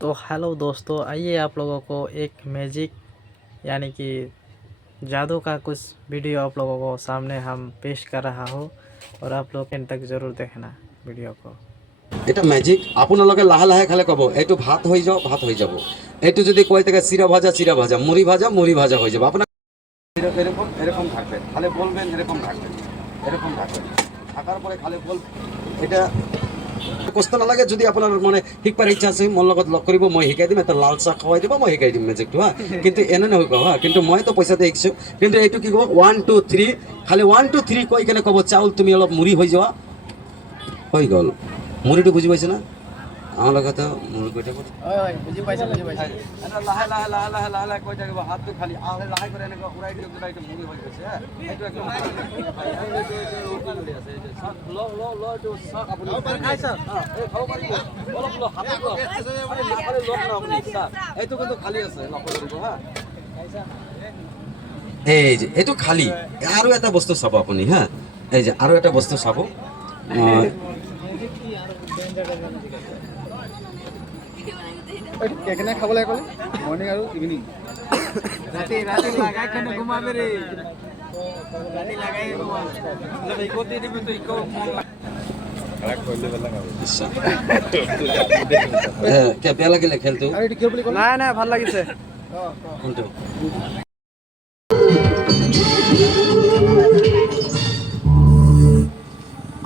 तो हेलो दोस्तों, आइए आप लोगों को एक मैजिक यानी कि जादू का कुछ वीडियो आप लोगों को सामने हम पेश कर रहा हूँ और आप लोग एंड तक जरूर देखना वीडियो को। এটা ম্যাজিক আপোনালোকে লাহে লাহে খালে কব এইটো ভাত হৈ যাও ভাত হৈ যাব এইটো যদি কয় থাকে চিরা ভাজা মুড়ি ভাজা হয়ে যাবে আপনার এরকম এরকম থাকবে খালি বলবেন এরকম থাকবে থাকার পরে খালি বল এটা কষ্ট নালাগে যদি আপোনাৰ মানে শিকবাৰ ইচ্ছা আছে মোৰ লগত লগ কৰিব মই শিকাই দিম এটা লাল চাহ খুৱাই দিব মই শিকাই দিম মেজিকটো হা কিন্তু এনে নহব হা কিন্তু মই তো পইচা দেখিছো কিন্তু এইটো কি কব 1 2 3 খালি 1 2 3 কৈ কেনে কব চাউল তুমি অলপ মুড়ি হৈ যাওয়া হৈ গল মুড়িটো বুঝি পাইছে না আমার লোক তো মুড়ি কইটা করে বুঝি পাইছে এটা লাহে লাহে লাহে লাহে লাহে লাহে কইটা গব হাত তো খালি আলে লাহে করে এনেকে উড়াই দিও যেটা এটা মুড়ি হয়ে গেছে হ্যাঁ এটা একদম সব লো লো লো তো সব আপনি খাই স্যার হ্যাঁ এই খাও পারি বলো বলো হাতে তো আরে লোক না আপনি স্যার এই তো কিন্তু খালি আছে লক্ষ্য করব হ্যাঁ এই যে এই তো খালি আরো একটা বস্তু চাব আপনি হ্যাঁ এই যে আরো একটা বস্তু চাব কেনে খাব লাগে ক'লে মৰ্ণিং আৰু ইভিনিং রাতে লাগাই কেনে ঘুমাবে রে রাতে লাগাই ঘুমাবে ইকো দিয়ে দিবি তো ইকো কে বেয়া লাগিলে খেলটো আৰু এইটো কিয় বুলি ক'লে নাই নাই ভাল লাগিছে কোনটো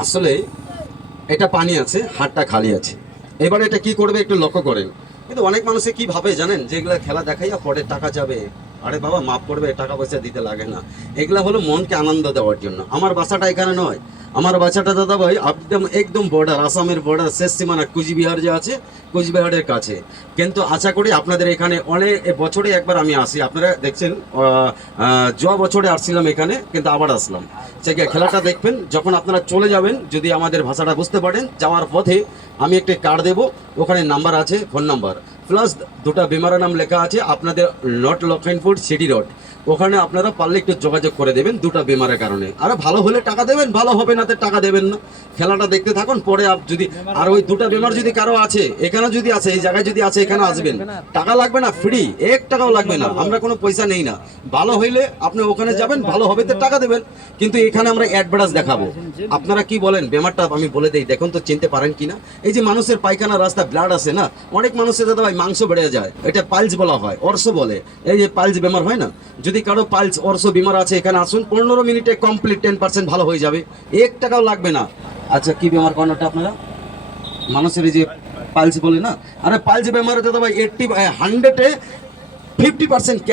আসলে এটা পানি আছে হাতটা খালি আছে এবারে এটা কি করবে একটু লক্ষ্য করেন কিন্তু অনেক মানুষে কি ভাবে জানেন যে এগুলা খেলা দেখাইয়া পরে টাকা যাবে আরে বাবা মাফ করবে টাকা পয়সা দিতে লাগে না এগুলা হলো মনকে আনন্দ দেওয়ার জন্য আমার বাসাটা এখানে নয় আমার বাসাটা দাদা ভাই একদম বর্ডার আসামের বর্ডার শেষ সীমানা কুচবিহার যে আছে কুচবিহারের কাছে কিন্তু আশা করি আপনাদের এখানে অনেক বছরে একবার আমি আসি আপনারা দেখছেন যাওয়া বছরে আসছিলাম এখানে কিন্তু আবার আসলাম সেই খেলাটা দেখবেন যখন আপনারা চলে যাবেন যদি আমাদের ভাষাটা বুঝতে পারেন যাওয়ার পথে আমি একটা কার্ড দেবো ওখানে নাম্বার আছে ফোন নাম্বার প্লাস দুটা বিমারের নাম লেখা আছে আপনাদের নর্থ লক্ষিমপুর সিটি রোড ওখানে আপনারা পারলে একটু যোগাযোগ করে দেবেন দুটা বিমারের কারণে আর ভালো হলে টাকা দেবেন ভালো হবে না তো টাকা দেবেন না খেলাটা দেখতে থাকুন পরে যদি আর ওই দুটা বিমার যদি কারো আছে এখানে যদি আছে এই জায়গায় যদি আছে এখানে আসবেন টাকা লাগবে না ফ্রি 1 টাকাও লাগবে না আমরা কোনো পয়সা নেই না ভালো হইলে আপনি ওখানে যাবেন ভালো হবে তো টাকা দেবেন কিন্তু এখানে আমরা অ্যাডভার্টাইজ দেখাবো আপনারা কি বলেন বেমারটা আমি বলে দেই দেখুন তো চিনতে পারেন কিনা এই যে মানুষের পায়খানা রাস্তা ব্লাড আছে না অনেক মানুষের দাদা ভাই মাংস বেড়ে যায় এটা পাইলস বলা হয় অর্শ বলে এই যে পাইলস বেমার হয় না যদি কারো পাইলস অর্শ বিমার আছে এখানে আসুন 15 মিনিটে কমপ্লিট 10% ভালো হয়ে যাবে 1 টাকাও লাগবে না আচ্ছা কি বেমার কোনটা আপনারা মানুষের যে পাইলস বলে না আরে পাইলস বেমারে দাদা ভাই 100 এ 50%